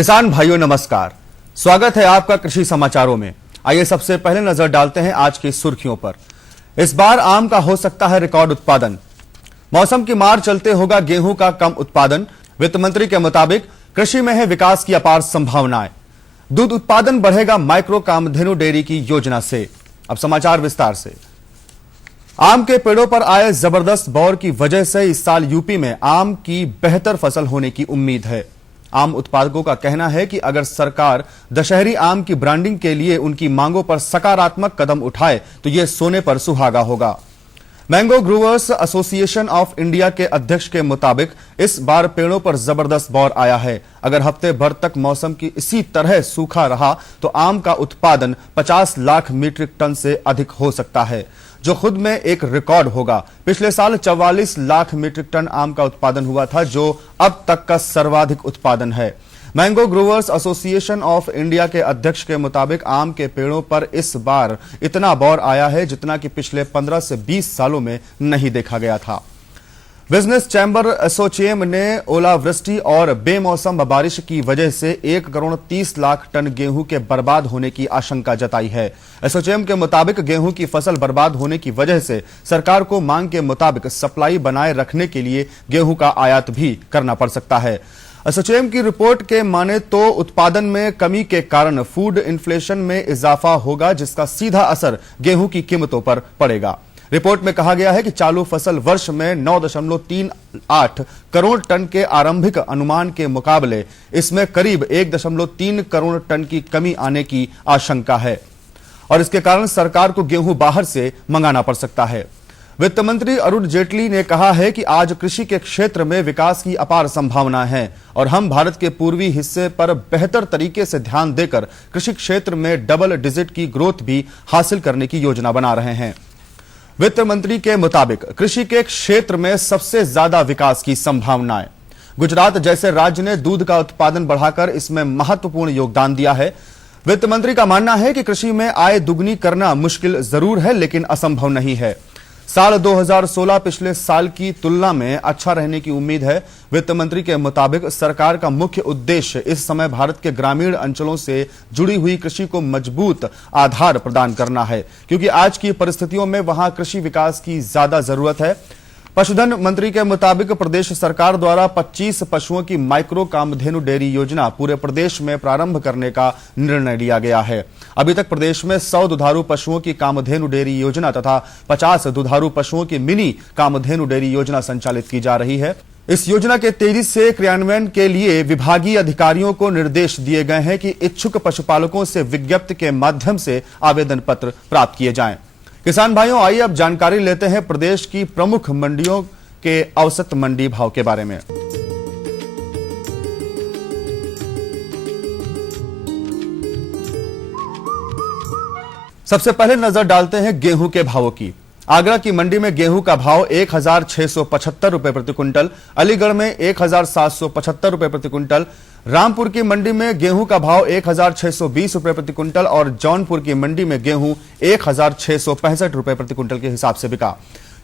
किसान भाइयों नमस्कार। स्वागत है आपका कृषि समाचारों में। आइए सबसे पहले नजर डालते हैं आज की सुर्खियों पर। इस बार आम का हो सकता है रिकॉर्ड उत्पादन। मौसम की मार चलते होगा गेहूं का कम उत्पादन। वित्त मंत्री के मुताबिक कृषि में है विकास की अपार संभावनाएं। दूध उत्पादन बढ़ेगा माइक्रो कामधेनु डेयरी की योजना से। अब समाचार विस्तार से। आम के पेड़ों पर आए जबरदस्त बौर की वजह से इस साल यूपी में आम की बेहतर फसल होने की उम्मीद है। आम उत्पादकों का कहना है कि अगर सरकार दशहरी आम की ब्रांडिंग के लिए उनकी मांगों पर सकारात्मक कदम उठाए तो यह सोने पर सुहागा होगा। Mango growers association of India के अध्यक्ष के मुताबिक इस बार पेड़ों पर जबरदस्त बौर आया है। अगर हफ्ते भर तक मौसम की इसी तरह सूखा रहा तो आम का उत्पादन 50 लाख मीट्रिक टन से अधिक हो सकता है, जो खुद में एक रिकॉर्ड होगा। पिछले साल 44 लाख मीट्रिक टन आम का उत्पादन हुआ था, जो अब तक का सर्वाधिक उत्पादन है। Mango growers association of India के अध्यक्ष के मुताबिक आम के पेड़ों पर इस बार इतना बौर आया है जितना कि पिछले 15 से 20 सालों में नहीं देखा गया था। बिजनेस चैम्बर एसोचेम ने ओलावृष्टि और बेमौसम बारिश की वजह से 1 करोड़ 30 लाख टन गेहूं के बर्बाद होने की आशंका जताई है। एसोचेम के मुताबिक गेहूं की फसल बर्बाद होने की वजह से सरकार को मांग के मुताबिक सप्लाई बनाए रखने के लिए गेहूं का आयात भी करना पड़ सकता है। एसोचेम की रिपोर्ट के माने तो उत्पादन में कमी के कारण फूड इन्फ्लेशन में इजाफा होगा, जिसका सीधा असर गेहूं की कीमतों पर पड़ेगा। रिपोर्ट में कहा गया है कि चालू फसल वर्ष में 9.38 करोड़ टन के आरंभिक अनुमान के मुकाबले इसमें करीब 1.3 करोड़ टन की कमी आने की आशंका है और इसके कारण सरकार को गेहूं बाहर से मंगाना पड़ सकता है। वित्त मंत्री अरुण जेटली ने कहा है कि आज कृषि के क्षेत्र में विकास की अपार संभावना है और हम भारत के पूर्वी हिस्से पर बेहतर तरीके से ध्यान देकर कृषि क्षेत्र में डबल डिजिट की ग्रोथ भी हासिल करने की योजना बना रहे हैं। वित्त मंत्री के मुताबिक कृषि के क्षेत्र में सबसे ज्यादा विकास की संभावनाएं। गुजरात जैसे राज्य ने दूध का उत्पादन बढ़ाकर इसमें महत्वपूर्ण योगदान दिया है। वित्त मंत्री का मानना है कि कृषि में आय दुगनी करना मुश्किल जरूर है, लेकिन असंभव नहीं है। साल 2016 पिछले साल की तुलना में अच्छा रहने की उम्मीद है। वित्त मंत्री के मुताबिक सरकार का मुख्य उद्देश्य इस समय भारत के ग्रामीण अंचलों से जुड़ी हुई कृषि को मजबूत आधार प्रदान करना है, क्योंकि आज की परिस्थितियों में वहां कृषि विकास की ज्यादा जरूरत है। पशुधन मंत्री के मुताबिक प्रदेश सरकार द्वारा 25 पशुओं की माइक्रो कामधेनु डेयरी योजना पूरे प्रदेश में प्रारंभ करने का निर्णय लिया गया है। अभी तक प्रदेश में 100 दुधारू पशुओं की कामधेनु डेयरी योजना तथा 50 दुधारू पशुओं की मिनी कामधेनु डेयरी योजना संचालित की जा रही है। इस योजना के तेजी से क्रियान्वयन के लिए विभागीय अधिकारियों को निर्देश दिए गए हैं कि इच्छुक पशुपालकों से विज्ञप्ति के माध्यम से आवेदन पत्र प्राप्त किए जाएं। किसान भाइयों, आइए अब जानकारी लेते हैं प्रदेश की प्रमुख मंडियों के औसत मंडी भाव के बारे में। सबसे पहले नजर डालते हैं गेहूं के भावों की। आगरा की मंडी में गेहूं का भाव 1,675 रुपए प्रति क्विंटल, अलीगढ़ में 1,775 रुपए प्रति क्विंटल, रामपुर की मंडी में गेहूं का भाव 1,620 रुपए प्रति क्विंटल और जौनपुर की मंडी में गेहूं 1,665 रुपए प्रति क्विंटल के हिसाब से बिका।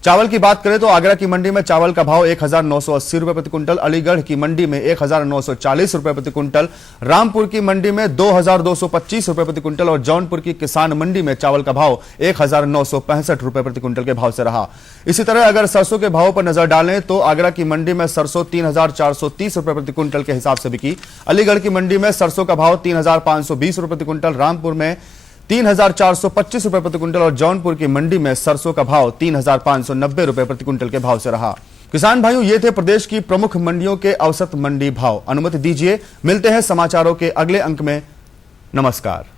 चावल की बात करें तो आगरा की मंडी में चावल का भाव 1,980 रुपए प्रति क्विंटल, अलीगढ़ की मंडी में 1,940 रुपए प्रति क्विंटल, रामपुर की मंडी में 2,225 रुपए प्रति क्विंटल और जौनपुर की किसान मंडी में चावल का भाव 1,965 रुपए प्रति क्विंटल के भाव से रहा। इसी तरह अगर सरसों के भाव पर नजर डालें तो आगरा की मंडी में सरसों 3,430 रुपए प्रति क्विंटल के हिसाब से बिकी, अलीगढ़ की मंडी में सरसों का भाव 3,520 रुपए प्रति क्विंटल, रामपुर में 3,425 रुपए प्रति क्विंटल और जौनपुर की मंडी में सरसों का भाव 3,590 रुपए प्रति क्विंटल के भाव से रहा। किसान भाइयों, ये थे प्रदेश की प्रमुख मंडियों के औसत मंडी भाव। अनुमति दीजिए, मिलते हैं समाचारों के अगले अंक में। नमस्कार।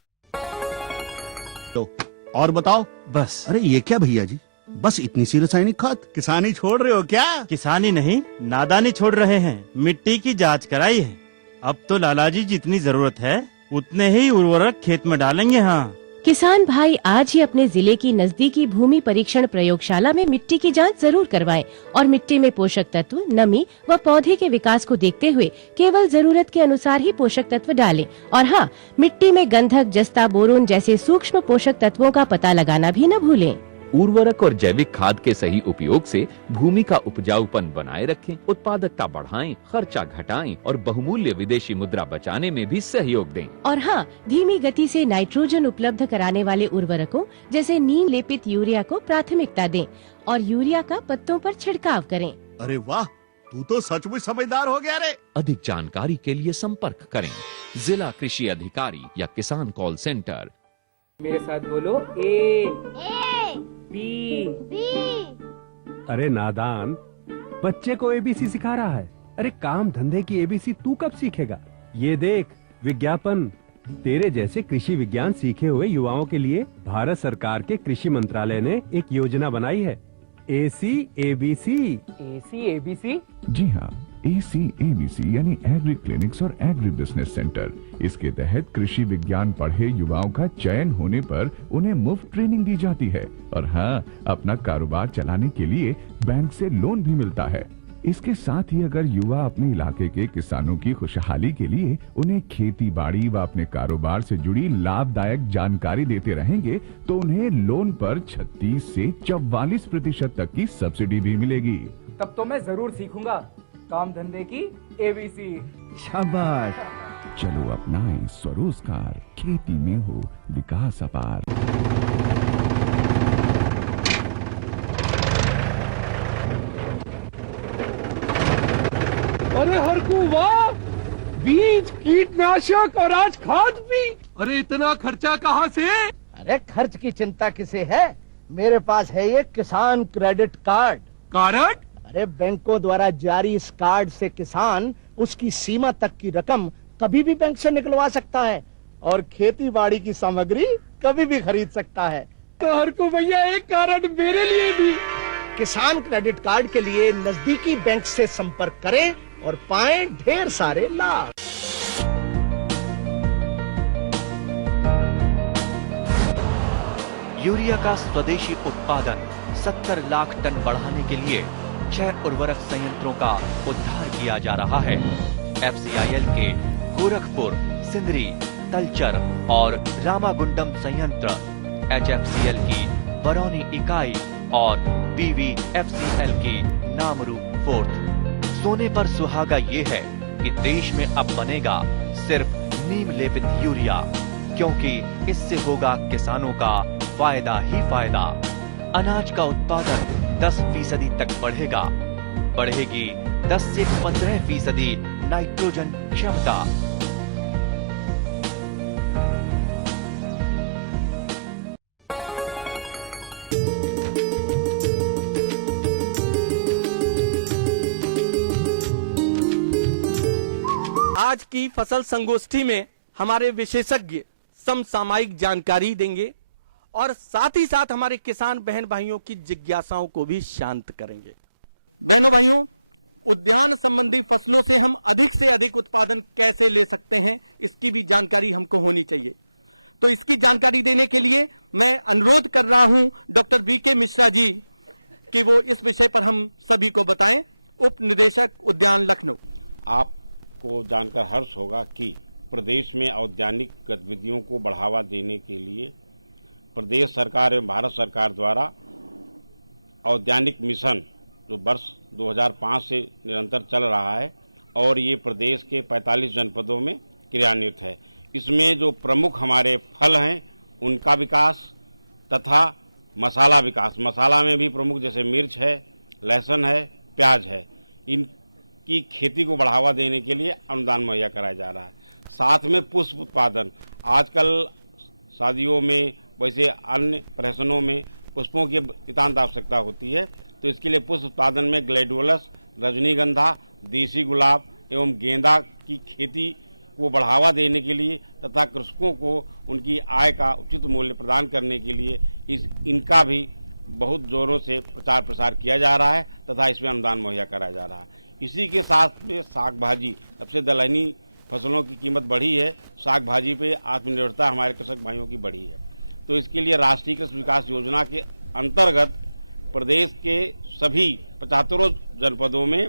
आज की फसल संगोष्ठी में हमारे विशेषज्ञ समसामयिक जानकारी देंगे और साथ ही साथ हमारे किसान बहन भाइयों की जिज्ञासाओं को भी शांत करेंगे। बहनों भाइयों, उद्यान संबंधी फसलों से हम अधिक से अधिक उत्पादन कैसे ले सकते हैं, इसकी भी जानकारी हमको होनी चाहिए। तो इसकी जानकारी देने के लिए मैं अनुरोध कर रहा हूं डॉक्टर बीके मिश्रा जी कि वो इस विषय पर हम सभी को बताएं। उप निदेशक उद्यान लखनऊ। आपको जानकर हर्ष होगा कि प्रदेश में औद्यानिक गतिविधियों को बढ़ावा देने के लिए प्रदेश सरकार एवं भारत सरकार द्वारा औद्यानिक मिशन जो वर्ष 2005 से निरंतर चल रहा है और ये प्रदेश के 45 जनपदों में क्रियान्वित है। इसमें जो प्रमुख हमारे फल हैं उनका विकास तथा मसाला विकास, मसाला में भी प्रमुख जैसे मिर्च है, लहसुन है, प्याज है, इनकी खेती को बढ़ावा देने के लिए अनुदान मुहैया कराया जा रहा है। साथ में पुष्प उत्पादन, आजकल शादियों में वैसे अन्य प्रहसनों में पुष्पों की नितांत आवश्यकता होती है, तो इसके लिए पुष्प उत्पादन में ग्लैडियोलस, रजनीगंधा, देसी गुलाब एवं गेंदा की खेती को बढ़ावा देने के लिए तथा कृषकों को उनकी आय का उचित मूल्य प्रदान करने के लिए इनका भी बहुत जोरों से प्रचार प्रसार किया जा रहा है तथा इसमें अनुदान मुहैया कराया जा रहा है। इसी के साथ में साग भाजी, सबसे दलहनी फसलों की कीमत बढ़ी है, साग भाजी पे आत्मनिर्भरता हमारे कृषक भाइयों की बढ़ी है। तो इसके लिए राष्ट्रीय कृषि विकास योजना के अंतर्गत प्रदेश के सभी 75 जनपदों में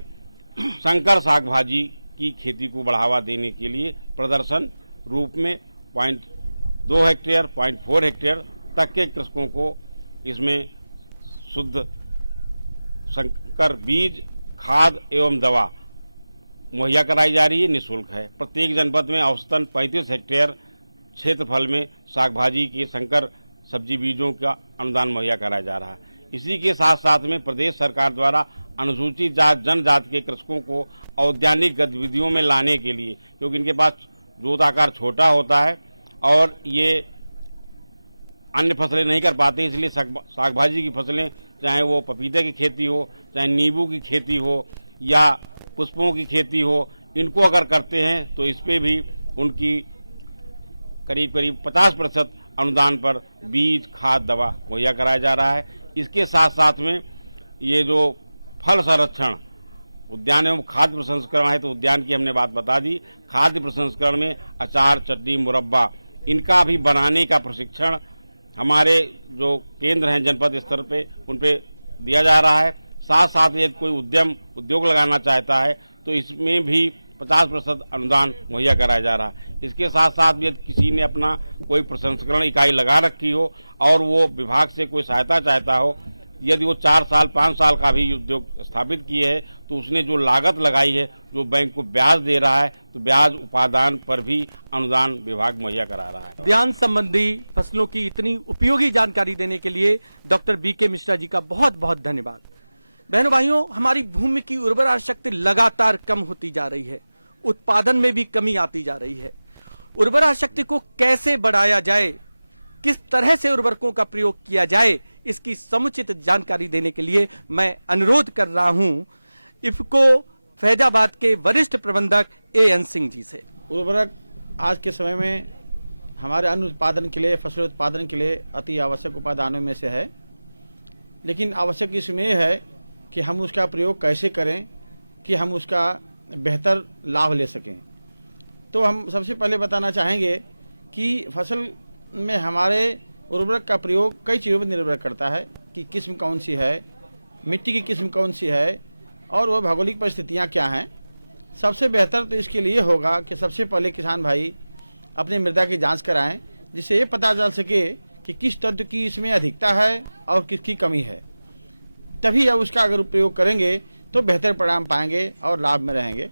संकर साग भाजी की खेती को बढ़ावा देने के लिए प्रदर्शन रूप में 0.2 हेक्टेयर 0.4 हेक्टेयर तक के कृषकों को इसमें शुद्ध संकर बीज, खाद एवं दवा मुहैया कराई जा रही है, निःशुल्क है। प्रत्येक जनपद में औसतन 35 हेक्टेयर क्षेत्रफल में साग भाजी के संकर सब्जी बीजों का अनुदान मुहैया कराया जा रहा है। इसी के साथ साथ में प्रदेश सरकार द्वारा अनुसूचित जात जनजाति के कृषकों को औद्यानिक गतिविधियों में लाने के लिए, क्योंकि इनके पास जोत आकार छोटा होता है और ये अन्य फसलें नहीं कर पाते, इसलिए साग भाजी की फसलें, चाहे वो पपीते की खेती हो, चाहे नींबू की खेती हो या पुष्पों की खेती हो, इनको अगर करते हैं तो इस पे भी उनकी करीब 50% अनुदान पर बीज, खाद, दवा मुहैया कराया जा रहा है। इसके साथ साथ में ये जो फल संरक्षण उद्यान एवं खाद्य प्रसंस्करण है, तो उद्यान की हमने बात बता दी। खाद्य प्रसंस्करण में अचार, चटनी, मुरब्बा, इनका भी बनाने का प्रशिक्षण हमारे जो केंद्र हैं जनपद स्तर पे उन पे दिया जा रहा है। साथ साथ यदि कोई उद्योग लगाना चाहता है तो इसमें भी 50% अनुदान मुहैया कराया जा रहा है। इसके साथ साथ यदि किसी ने अपना कोई प्रसंस्करण इकाई लगा रखी हो और वो विभाग से कोई सहायता चाहता हो, यदि वो 4 साल 5 साल का भी उद्योग स्थापित किए है तो उसने जो लागत लगाई है, जो बैंक को ब्याज दे रहा है, तो ब्याज उपादान पर भी अनुदान विभाग मुहैया करा रहा है। उद्यान संबंधी फसलों की इतनी उपयोगी जानकारी देने के लिए डॉक्टर बीके मिश्रा जी का बहुत बहुत धन्यवाद। बहनों भाइयों, हमारी भूमि की उर्वरा शक्ति लगातार कम होती जा रही है, उत्पादन में भी कमी आती जा रही है। उर्वरा शक्ति को कैसे बढ़ाया जाए, किस तरह से उर्वरकों का प्रयोग किया जाए, इसकी समुचित जानकारी देने के लिए मैं अनुरोध कर रहा हूं इफको फैजाबाद के वरिष्ठ प्रबंधक एएन सिंह जी से। उर्वरक आज के समय में हमारे अन्न उत्पादन के लिए, फसल उत्पादन के लिए अति आवश्यक उपादानों में से है, लेकिन आवश्यक इसमें यह है कि हम उसका प्रयोग कैसे करें कि हम उसका बेहतर लाभ ले सकें। तो हम सबसे पहले बताना चाहेंगे कि फसल में हमारे उर्वरक का प्रयोग कई चीज़ों पर निर्भर करता है कि किस्म कौन सी है, मिट्टी की किस्म कौन सी है और वह भौगोलिक परिस्थितियाँ क्या हैं। सबसे बेहतर तो इसके लिए होगा कि सबसे पहले किसान भाई अपने मृदा की जांच कराएं, जिससे ये पता चल सके कि किस तत्व की इसमें अधिकता है और किसकी कमी है। तभी अब उसका अगर प्रयोग करेंगे तो बेहतर परिणाम पाएंगे और लाभ में रहेंगे।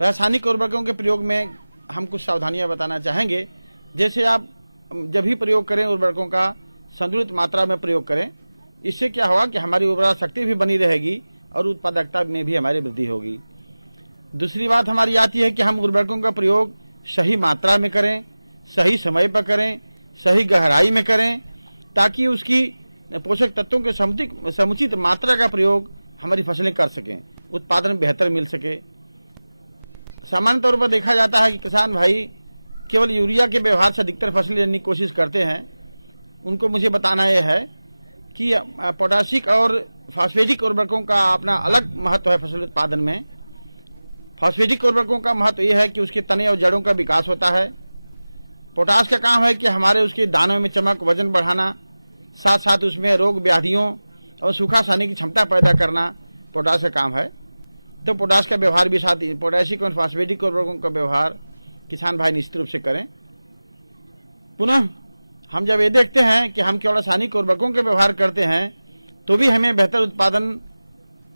रासायनिक उर्वरकों के प्रयोग में हम कुछ सावधानियां बताना चाहेंगे। जैसे आप जब भी प्रयोग करें उर्वरकों का संतुलित मात्रा में प्रयोग करें। इससे क्या होगा कि हमारी उर्वरा शक्ति भी बनी रहेगी और उत्पादकता में भी हमारी वृद्धि होगी। दूसरी बात हमारी आती है कि हम उर्वरकों का प्रयोग सही मात्रा में करें, सही समय पर करें, सही गहराई में करें, ताकि उसकी पोषक तत्वों के समुचित मात्रा का प्रयोग हमारी फसलें कर सकें, उत्पादन बेहतर मिल सके। सामान्य तौर पर देखा जाता है कि किसान भाई केवल यूरिया के व्यवहार से अधिकतर फसल लेने की कोशिश करते हैं। उनको मुझे बताना यह है कि पोटासिक और फास्फेटिक उर्वरकों का अपना अलग महत्व है फसल उत्पादन में। फास्फेटिक उर्वरकों का महत्व यह है कि उसके तने और जड़ों का विकास होता है। पोटास का काम है कि हमारे उसके दानों में चमक, वजन बढ़ाना, साथ साथ उसमें रोग व्याधियों और सूखा सहने की क्षमता पैदा करना पोटास का काम है। तो पोटास का व्यवहार भी साथ ही पोटासिक और फास्फेटिक उर्वरकों का व्यवहार किसान भाई निश्चित रूप से करें। पुनः हम जब ये देखते हैं कि हम केवल रासायनिक उर्वरकों के व्यवहार करते हैं तो भी हमें बेहतर उत्पादन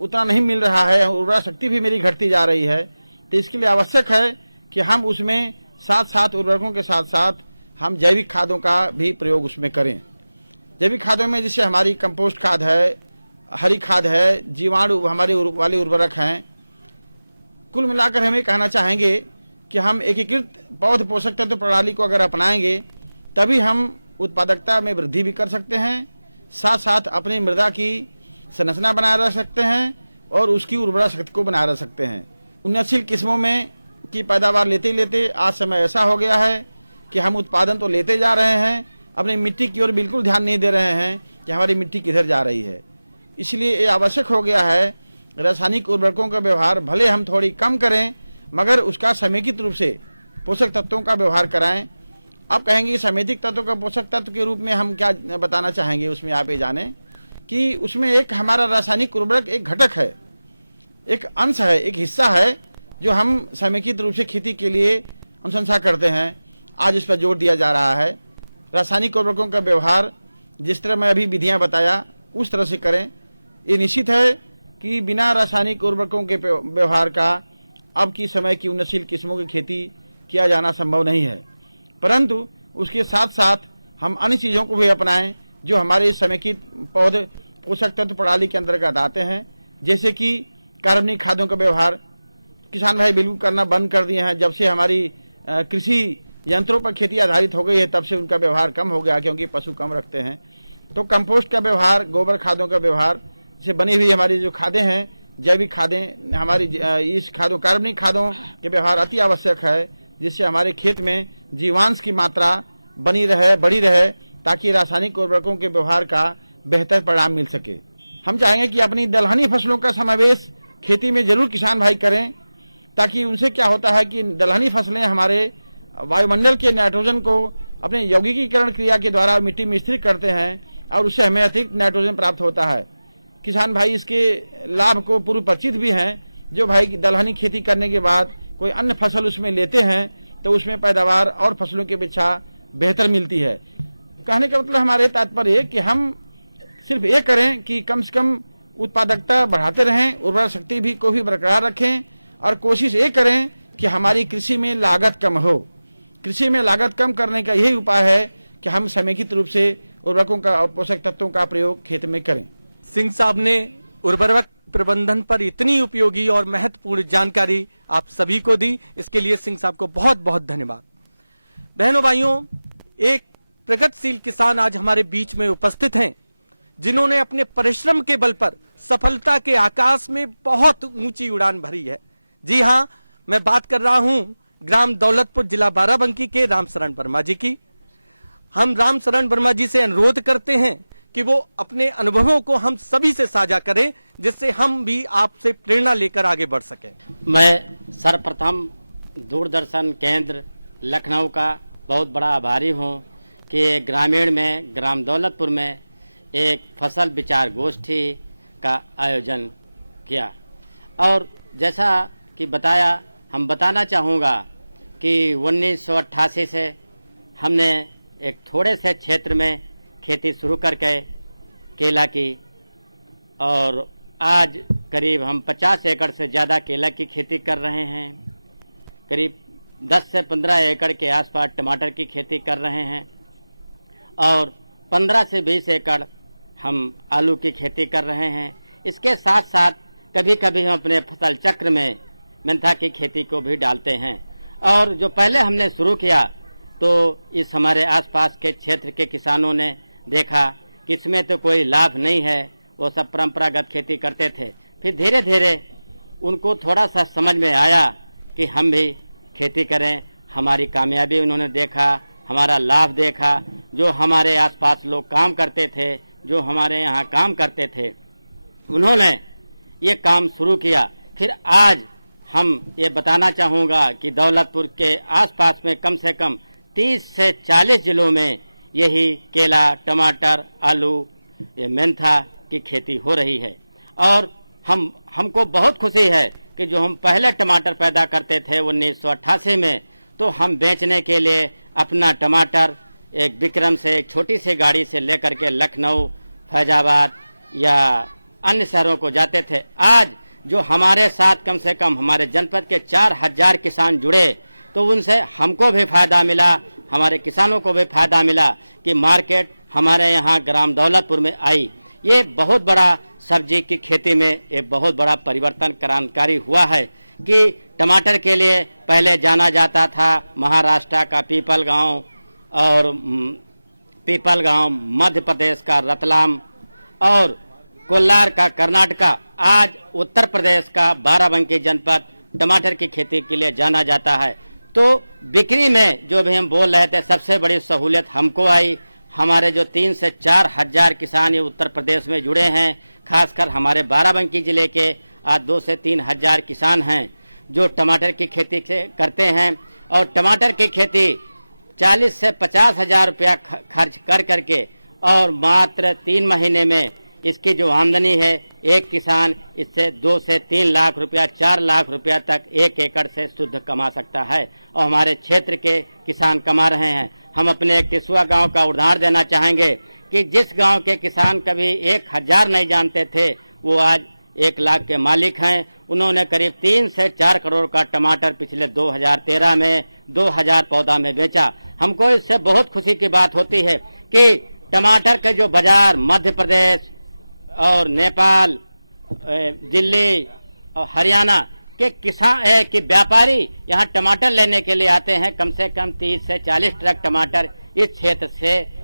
उतना नहीं मिल रहा है, उर्वरा शक्ति भी मेरी घटती जा रही है, तो इसके लिए आवश्यक है कि हम उसमें साथ साथ उर्वरकों के साथ साथ हम जैविक खादों का भी प्रयोग उसमें करें। जैविक खादों में जैसे हमारी कंपोस्ट खाद है, हरी खाद है, जीवाणु हमारे वाले उर्वरक हैं। कुल मिलाकर हमें कहना चाहेंगे कि हम एकीकृत पौध पोषक तत्व प्रणाली को अगर अपनाएंगे तभी हम उत्पादकता में वृद्धि भी कर सकते हैं, साथ साथ अपनी मृदा की संरचना बनाए रख सकते हैं और उसकी उर्वरा शक्ति को बनाए रख सकते हैं। उन्नतशील किस्मों में की पैदावार लेते लेते आज समय ऐसा हो गया है कि हम उत्पादन तो लेते जा रहे हैं, अपनी मिट्टी की ओर बिल्कुल ध्यान नहीं दे रहे हैं कि हमारी मिट्टी किधर जा रही है। इसलिए ये आवश्यक हो गया है रासायनिक उर्वरकों का व्यवहार भले हम थोड़ी कम करें मगर उसका समेकित रूप से पोषक तत्वों का व्यवहार कराएं। आप कहेंगे समेकित तत्वों का पोषक तत्व के रूप में हम क्या बताना चाहेंगे, उसमें आप ये जानें कि उसमें एक हमारा रासायनिक उर्वरक एक घटक है, एक अंश है, एक हिस्सा है जो हम समेकित रूप से खेती के लिए अनुशंसा करते हैं। आज इस पर जोर दिया जा रहा है। रासायनिक उर्वरकों का व्यवहार जिस तरह मैं अभी विधियाँ बताया उस तरह से करें। ये निश्चित है कि बिना रासायनिक उर्वरकों के व्यवहार का अब की समय की उन्नतशील किस्मों की खेती किया जाना संभव नहीं है, परंतु उसके साथ साथ हम अन्य चीज़ों को भी अपनाएं जो हमारे समेकित पौध पोषक तत्व प्रणाली के अंतर्गत आते हैं, जैसे कि कार्बनिक खादों का व्यवहार किसान भाई बिल्कुल करना बंद कर दिए हैं। जब से हमारी कृषि यंत्रों पर खेती आधारित हो गई है तब से उनका व्यवहार कम हो गया क्योंकि पशु कम रखते हैं। तो कंपोस्ट का व्यवहार, गोबर खादों का व्यवहार से बनी हुई हमारी जो खादें हैं, जैविक खादें, हमारी इस खादों कार्बनिक खादों के व्यवहार अति आवश्यक है, जिससे हमारे खेत में जीवांश की मात्रा बनी रहे, बढ़ी रहे, ताकि रासायनिक उर्वरकों के व्यवहार का बेहतर परिणाम मिल सके। हम चाहेंगे कि अपनी दलहनी फसलों का समावेश खेती में जरूर किसान भाई करें, ताकि उनसे क्या होता है कि दलहनी फसलें हमारे वायुमंडल के नाइट्रोजन को अपने यौगिकीकरण क्रिया के द्वारा मिट्टी में स्थिर करते हैं और उससे हमें अतिरिक्त नाइट्रोजन प्राप्त होता है। किसान भाई इसके लाभ को पूर्व परिचित भी हैं। जो भाई दलहनी खेती करने के बाद कोई अन्य फसल उसमें लेते हैं तो उसमें पैदावार और फसलों की अपेक्षा बेहतर मिलती है। कहने का मतलब हमारे तात्पर्य कि हम सिर्फ ये करें कि कम से कम उत्पादकता बढ़ाते रहें, उर्वरा शक्ति भी को भी बरकरार रखें और कोशिश ये करें कि हमारी कृषि में लागत कम हो। कृषि में लागत कम करने का यही उपाय है कि हम समेकित रूप से उर्वरकों का और पोषक तत्वों का प्रयोग खेत में करें। सिंह साहब ने उर्वरक प्रबंधन पर इतनी उपयोगी और महत्वपूर्ण जानकारी आप सभी को दी, इसके लिए सिंह साहब को बहुत बहुत धन्यवाद। बहनों भाइयों, एक प्रगतिशील किसान आज हमारे बीच में उपस्थित हैं जिन्होंने अपने परिश्रम के बल पर सफलता के आकाश में बहुत ऊंची उड़ान भरी है। जी हाँ, मैं बात कर रहा हूं ग्राम दौलतपुर, जिला बाराबंकी के रामशरण वर्मा जी की। हम रामशरण वर्मा जी से अनुरोध करते हैं कि वो अपने अनुभवों को हम सभी से साझा करें, जिससे हम भी आपसे प्रेरणा लेकर आगे बढ़ सकें। मैं सर्वप्रथम दूरदर्शन केंद्र लखनऊ का बहुत बड़ा आभारी हूं कि ग्रामीण में ग्राम दौलतपुर में एक फसल विचार गोष्ठी का आयोजन किया। और जैसा कि बताया, हम बताना चाहूँगा कि 1988 से हमने एक थोड़े से क्षेत्र में खेती शुरू करके केला की, और आज करीब हम 50 एकड़ से ज़्यादा केला की खेती कर रहे हैं। करीब 10 से 15 एकड़ के आसपास टमाटर की खेती कर रहे हैं और 15 से 20 एकड़ हम आलू की खेती कर रहे हैं। इसके साथ साथ कभी कभी हम अपने फसल चक्र में मेंथा की खेती को भी डालते हैं। और जो पहले हमने शुरू किया तो इस हमारे आसपास के क्षेत्र के किसानों ने देखा कि इसमें तो कोई लाभ नहीं है, वो सब परंपरागत खेती करते थे। फिर धीरे धीरे उनको थोड़ा सा समझ में आया कि हम भी खेती करें। हमारी कामयाबी उन्होंने देखा, हमारा लाभ देखा। जो हमारे आसपास लोग काम करते थे, जो हमारे यहाँ काम करते थे, उन्होंने ये काम शुरू किया। फिर आज हम ये बताना चाहूँगा कि दौलतपुर के आसपास में कम से कम 30 से 40 जिलों में यही केला, टमाटर, आलू, ये मेंथा की खेती हो रही है। और हमको बहुत खुशी है कि जो हम पहले टमाटर पैदा करते थे 1988 में, तो हम बेचने के लिए अपना टमाटर एक विक्रम से, एक छोटी सी गाड़ी से लेकर के लखनऊ, फैजाबाद या अन्य शहरों को जाते थे। आज जो हमारे साथ कम से कम हमारे जनपद के 4000 किसान जुड़े, तो उनसे हमको भी फ़ायदा मिला, हमारे किसानों को भी फ़ायदा मिला कि मार्केट हमारे यहाँ ग्राम दौलतपुर में आई। ये बहुत बड़ा सब्जी की खेती में एक बहुत बड़ा परिवर्तन क्रांतिकारी हुआ है कि टमाटर के लिए पहले जाना जाता था महाराष्ट्र का पीपलगांव और मध्य प्रदेश का रतलाम और कोलार का कर्नाटका। आज उत्तर प्रदेश का बाराबंकी जनपद टमाटर की खेती के लिए जाना जाता है। तो बिक्री में जो भी हम बोल रहे थे, सबसे बड़ी सहूलियत हमको आई। हमारे जो 3 से 4 हज़ार किसान ये उत्तर प्रदेश में जुड़े हैं, खासकर हमारे बाराबंकी ज़िले के आज 2 से 3 हज़ार किसान हैं जो टमाटर की खेती से करते हैं। और टमाटर की खेती 40 से 50 हज़ार रुपया खर्च कर करके और मात्र 3 महीने में इसकी जो आमदनी है, एक किसान इससे 2 से 3 लाख रुपया, 4 लाख रुपया तक 1 एकड़ से शुद्ध कमा सकता है। और हमारे क्षेत्र के किसान कमा रहे हैं। हम अपने एक टिसुआ गांव का उदाहरण देना चाहेंगे कि जिस गांव के किसान कभी 1000 नहीं जानते थे, वो आज 1 लाख के मालिक हैं। उन्होंने करीब 3 से 4 करोड़ का टमाटर पिछले 2013 में 2000 पौधा में बेचा। हमको इससे बहुत खुशी की बात होती है कि टमाटर के जो बाजार मध्य प्रदेश और नेपाल, दिल्ली और हरियाणा के किसान के व्यापारी यहाँ टमाटर लेने के लिए आते हैं। कम से कम 30 से 40 ट्रक टमाटर इस क्षेत्र से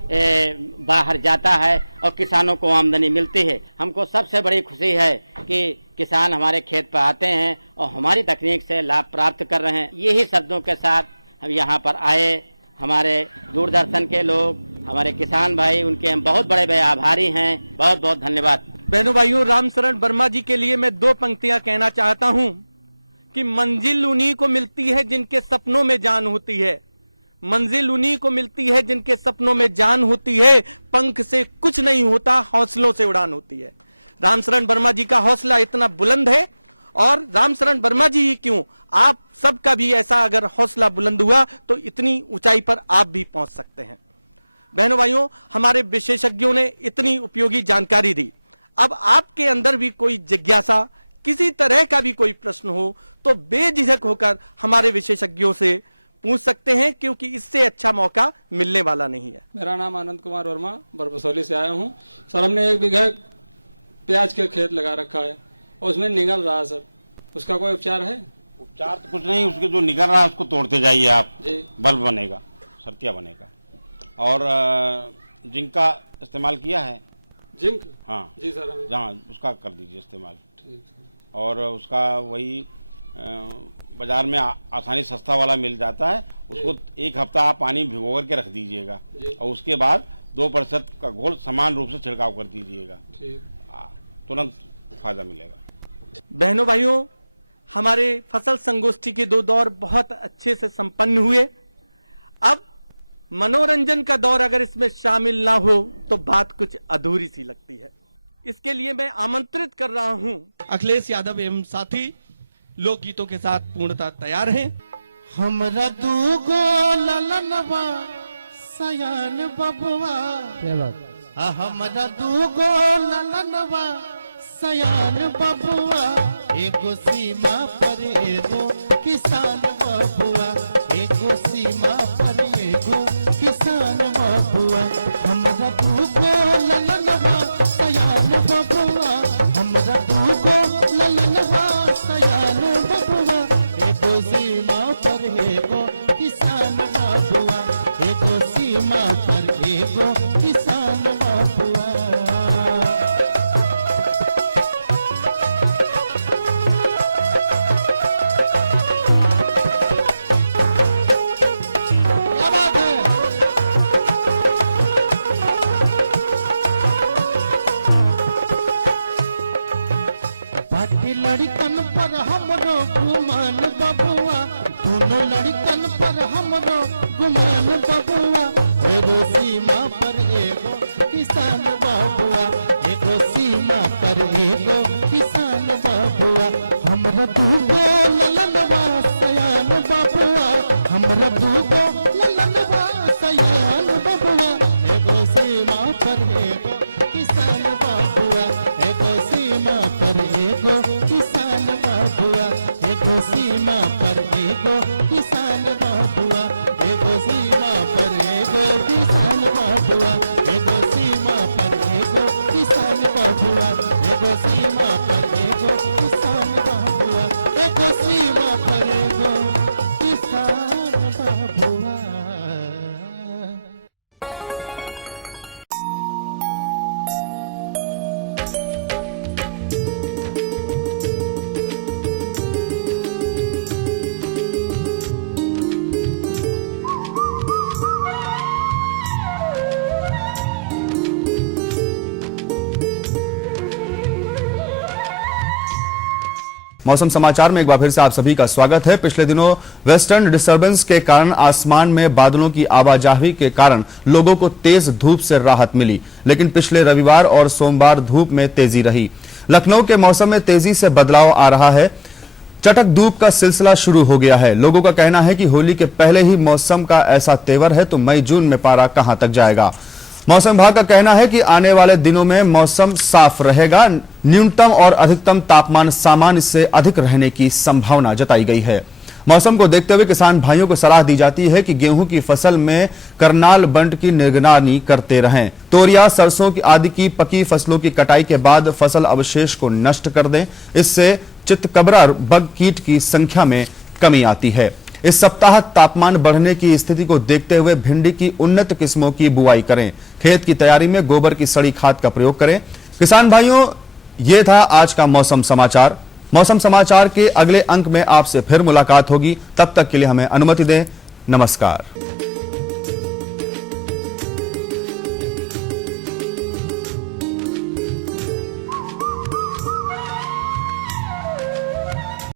बाहर जाता है और किसानों को आमदनी मिलती है। हमको सबसे बड़ी खुशी है कि किसान हमारे खेत पर आते हैं और हमारी तकनीक से लाभ प्राप्त कर रहे हैं। यही शब्दों के साथ हम यहाँ पर आए। हमारे दूरदर्शन के लोग, हमारे किसान भाई, उनके हम बहुत बड़े बड़े आभारी हैं। बहुत बहुत धन्यवाद। बहनों भाइयों, रामशरण वर्मा जी के लिए मैं 2 पंक्तियां कहना चाहता हूं कि मंजिल उन्हीं को मिलती है जिनके सपनों में जान होती है। मंजिल उन्हीं को मिलती है जिनके सपनों में जान होती है। पंख से कुछ नहीं होता, हौसलों से उड़ान होती है। रामशरण वर्मा जी का हौसला इतना बुलंद है, और रामशरण वर्मा जी ही क्यों, आप सबका भी ऐसा अगर हौसला बुलंद हुआ तो इतनी ऊंचाई पर आप भी पहुंच सकते हैं। बहनों भाइयों, हमारे विशेषज्ञों ने इतनी उपयोगी जानकारी दी। अब आपके अंदर भी कोई जिज्ञासा, किसी तरह का भी कोई प्रश्न हो तो बेझिझक होकर हमारे विशेषज्ञों से पूछ सकते हैं, क्योंकि इससे अच्छा मौका मिलने वाला नहीं है। मेरा नाम आनंद कुमार वर्मा, बरबसौली से आया हूँ। सर, हमने 1 बीघा प्याज के खेत लगा रखा है और उसमें निगल रहा है सर, उसका कोई उपचार है? उपचार तो कुछ नहीं, उसके जो निकल रहा है उसको तोड़ते जाइए आप जी, बल्ब बनेगा, सर्तिया बनेगा। और जिंक का इस्तेमाल किया है? जिंक? हाँ जी सर, हमें हाँ, उसका कर दीजिए इस्तेमाल। ठीक सर। और उसका वही बाजार में आसानी सस्ता वाला मिल जाता है, उसको 1 हफ्ता आप पानी भिगो करके रख दीजिएगा और उसके बाद 2% का घोल समान रूप से छिड़काव कर दीजिएगा, तुरंत फायदा मिलेगा। बहनों भाइयों, हमारे फसल संगोष्ठी के 2 दौर बहुत अच्छे से संपन्न हुए। अब मनोरंजन का दौर अगर इसमें शामिल ना हो तो बात कुछ अधूरी सी लगती है। इसके लिए मैं आमंत्रित कर रहा हूं अखिलेश यादव एवं साथी लोकगीतों के साथ पूर्णतः तैयार हैं। हमरा दूगो ललनवा सयान बबुआ, हमरा दूगो ललनवा सयान बबुआ, एगो सीमा पर एगो किसान बबुआ, एगो सीमा पर एगो किसान बबुआ। हमरा दूगो ललनवा सयान बबुआ, हमरा दूगो ललनवा सयान बबुआ, एगो सीमा पर एगो किसान बबुआ, एगो सीमा पर एगो किसान बबुआ। लड़कन पर हमरो गुमान बबुआ, दोनों लड़कन पर हमरो गुमान बबुआ। एगो सीमा पर एगो किसान बबुआ, एगो सीमा पर एगो किसान बबुआ। हमरा दूगो ललनवा सयान बबुआ, हमरा दूगो ललनवा सयान बबुआ। एगो सीमा पर एगो किसान बबुआ, एगो सीमा पर एगो किसान बबुआ, एगो सीमा पर एगो किसान बबुआ, एगो सीमा पर एगो किसान बबुआ, एगो सीमा पर एगो किसान बबुआ, एगो सीमा पर एगो किसान बबुआ, एगो सीमा पर एगो किसान बबुआ। मौसम समाचार में एक बार फिर से आप सभी का स्वागत है। पिछले दिनों वेस्टर्न डिस्टर्बेंस के कारण आसमान में बादलों की आवाजाही के कारण लोगों को तेज धूप से राहत मिली, लेकिन पिछले रविवार और सोमवार धूप में तेजी रही। लखनऊ के मौसम में तेजी से बदलाव आ रहा है। चटक धूप का सिलसिला शुरू हो गया है। लोगों का कहना है कि होली के पहले ही मौसम का ऐसा तेवर है तो मई जून में पारा कहां तक जाएगा। मौसम विभाग का कहना है कि आने वाले दिनों में मौसम साफ रहेगा। न्यूनतम और अधिकतम तापमान सामान्य से अधिक रहने की संभावना जताई गई है। मौसम को देखते हुए किसान भाइयों को सलाह दी जाती है कि गेहूं की फसल में करनाल बंट की निगरानी करते रहें। तोरिया, सरसों की आदि की पकी फसलों की कटाई के बाद फसल अवशेष को नष्ट कर दें। इससे चितकबरा बग कीट की संख्या में कमी आती है। इस सप्ताह तापमान बढ़ने की स्थिति को देखते हुए भिंडी की उन्नत किस्मों की बुआई करें। खेत की तैयारी में गोबर की सड़ी खाद का प्रयोग करें। किसान भाइयों, ये था आज का मौसम समाचार। मौसम समाचार के अगले अंक में आपसे फिर मुलाकात होगी। तब तक के लिए हमें अनुमति दें। नमस्कार।